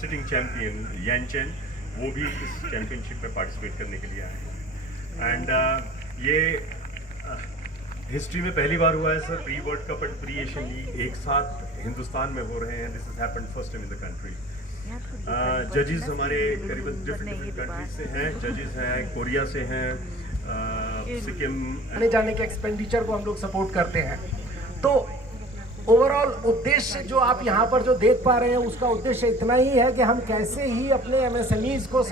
Sitting champion यान chain, वो भी इस चैंपियनशिप में पार्टिसिपेट करने के लिए आए हैं। एंड ये हिस्ट्री में पहली बार हुआ है sir, pre world cup and pre Asian league एक साथ हिंदुस्तान में हो रहे हैं। This is happened first time in the country. जजेस हमारे करीबन डिफरेंट कंट्रीज से हैं। जजेस हैं कोरिया से हैं, सिक्किम। आने जाने के एक्सपेंडिचर को हम लोग सपोर्ट करते हैं। तो ओवरऑल उद्देश्य जो आप यहाँ पर जो देख पा रहे हैं, उसका उद्देश्य इतना ही है कि हम कैसे ही अपने एमएसएमईज को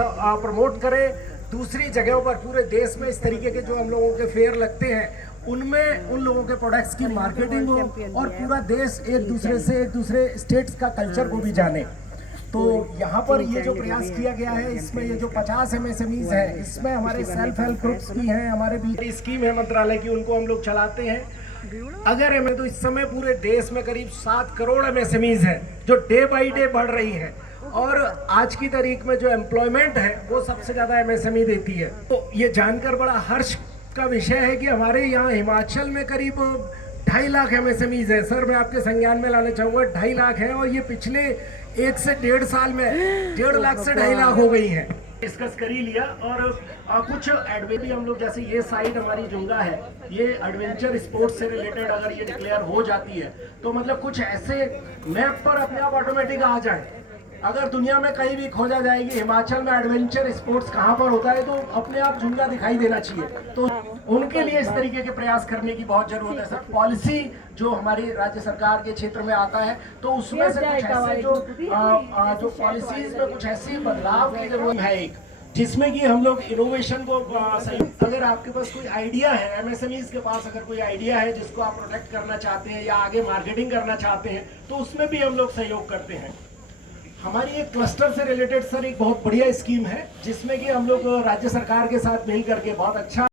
प्रमोट करें। दूसरी जगहों पर पूरे देश में इस तरीके के जो हम लोगों के फेयर लगते हैं, उनमें उन लोगों के प्रोडक्ट्स की मार्केटिंग हो और पूरा देश एक दूसरे स्टेट्स का कल्चर को भी जाने। तो यहाँ पर ये जो प्रयास किया गया है, इसमें ये जो 50 एमएसएमईज है, इसमें हमारे सेल्फ हेल्प ग्रुप्स भी हैं, हमारे भी स्कीम है मंत्रालय की, उनको हम लोग चलाते हैं। अगर हमें तो इस समय पूरे देश में करीब 7 करोड़ एमएसएमईज हैं जो डे बाई डे बढ़ रही हैं, और आज की तारीख में जो एम्प्लॉयमेंट है वो सबसे ज्यादा एमएसएमई देती है। तो ये जानकर बड़ा हर्ष का विषय है कि हमारे यहाँ हिमाचल में करीब 2.5 लाख एमएसएमईज है। सर मैं आपके संज्ञान में लाना चाहूँगा, 2.5 लाख है, और ये पिछले 1 से 1.5 साल में 1.5 लाख से 2.5 लाख हो गई है। डिस्कस कर ही लिया। और कुछ एडवेंचर हम लोग, जैसे ये साइड हमारी जुंगा है, ये एडवेंचर स्पोर्ट्स से रिलेटेड अगर ये डिक्लेयर हो जाती है तो मतलब कुछ ऐसे मैप पर अपने आप ऑटोमेटिक आ जाए। अगर दुनिया में कहीं भी खोजा जाएगी हिमाचल में एडवेंचर स्पोर्ट्स कहाँ पर होता है, तो अपने आप झुंगा दिखाई देना चाहिए। तो उनके लिए इस तरीके के प्रयास करने की बहुत जरूरत है सर। पॉलिसी जो हमारी राज्य सरकार के क्षेत्र में आता है, तो उसमें से कुछ ऐसे जो पॉलिसीज में कुछ ऐसी बदलाव की जरूरत है, एक जिसमें कि हम लोग इनोवेशन को सही। अगर आपके पास कोई आइडिया है, एमएसएमईज के पास अगर कोई आइडिया है जिसको आप प्रोटेक्ट करना चाहते हैं या आगे मार्केटिंग करना चाहते हैं, तो उसमें भी हम लोग सहयोग करते हैं। हमारी एक क्लस्टर से रिलेटेड सर एक बहुत बढ़िया स्कीम है, जिसमें कि हम लोग राज्य सरकार के साथ मिल करके बहुत अच्छा